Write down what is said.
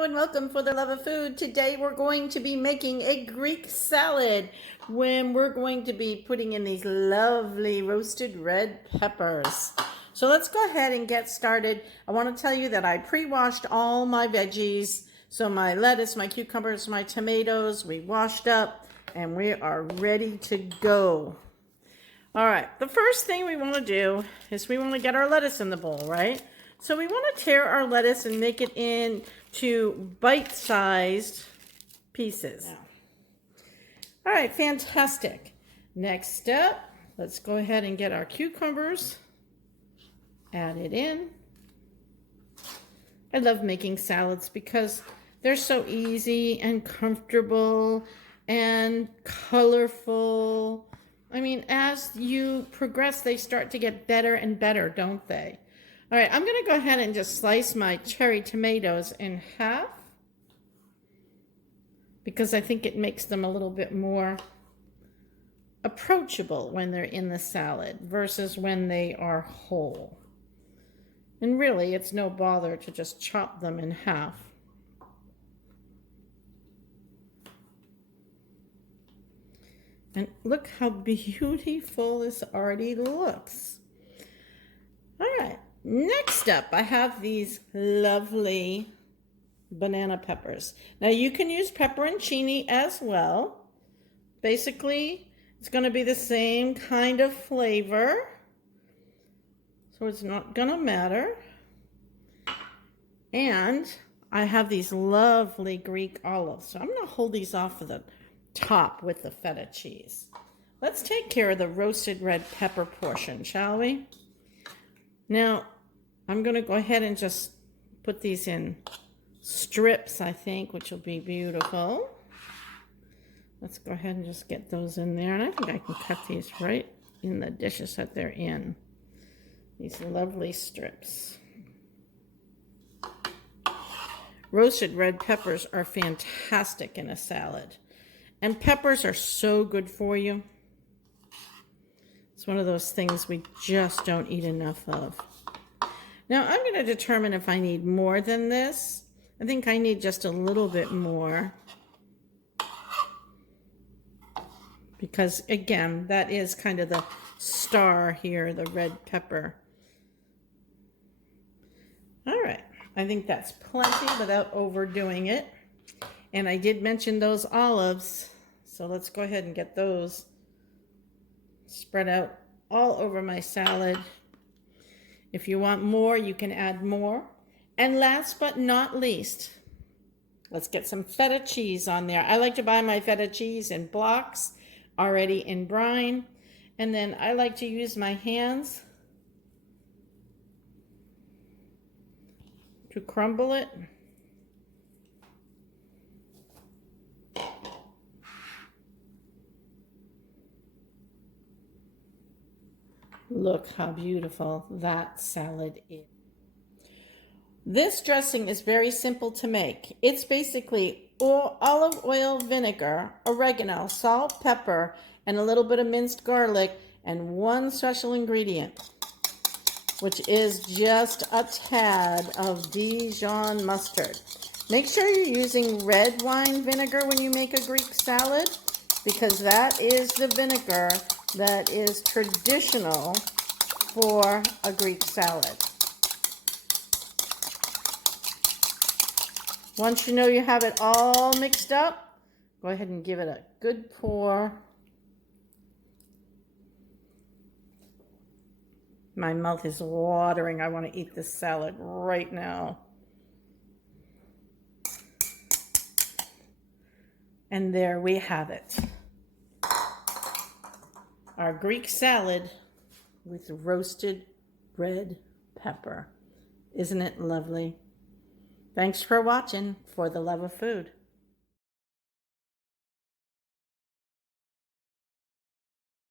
Hello and welcome for the love of food. Today we're going to be making a Greek salad when we're going to be putting in these lovely roasted red peppers. So let's go ahead and get started. I want to tell you that I pre-washed all my veggies. So my lettuce, my cucumbers, my tomatoes, we washed up and we are ready to go. All right, the first thing we want to do is we want to get our lettuce in the bowl, right? So we want to tear our lettuce and make it into bite-sized pieces. All right, fantastic. Next step, let's go ahead and get our cucumbers, add it in. I love making salads because they're so easy and comfortable and colorful. I mean, as you progress, they start to get better and better, don't they? All right, I'm going to go ahead and just slice my cherry tomatoes in half because I think it makes them a little bit more approachable when they're in the salad versus when they are whole. And really, it's no bother to just chop them in half. And look how beautiful this already looks. All right. Next up, I have these lovely banana peppers. Now you can use pepperoncini as well. Basically, it's going to be the same kind of flavor. So it's not going to matter. And I have these lovely Greek olives. So I'm going to hold these off of the top with the feta cheese. Let's take care of the roasted red pepper portion, shall we? Now, I'm going to go ahead and just put these in strips, I think, which will be beautiful. Let's go ahead and just get those in there. And I think I can cut these right in the dishes that they're in. These lovely strips. Roasted red peppers are fantastic in a salad. And peppers are so good for you. It's one of those things we just don't eat enough of. Now I'm going to determine if I need more than this. I think I need just a little bit more. Because again, that is kind of the star here, the red pepper. All right, I think that's plenty without overdoing it. And I did mention those olives, so let's go ahead and get those spread out all over my salad. If you want more, you can add more. And last but not least, let's get some feta cheese on there. I like to buy my feta cheese in blocks, already in brine. And then I like to use my hands to crumble it. Look how beautiful that salad is. This dressing is very simple to make. It's basically olive oil, vinegar, oregano, salt, pepper, and a little bit of minced garlic, and one special ingredient, which is just a tad of Dijon mustard. Make sure you're using red wine vinegar when you make a Greek salad, because that is the vinegar that is traditional for a Greek salad. Once you know you have it all mixed up, go ahead and give it a good pour. My mouth is watering. I want to eat this salad right now. And there we have it. Our Greek salad with roasted red pepper. Isn't it lovely? Thanks for watching For the Love of Food.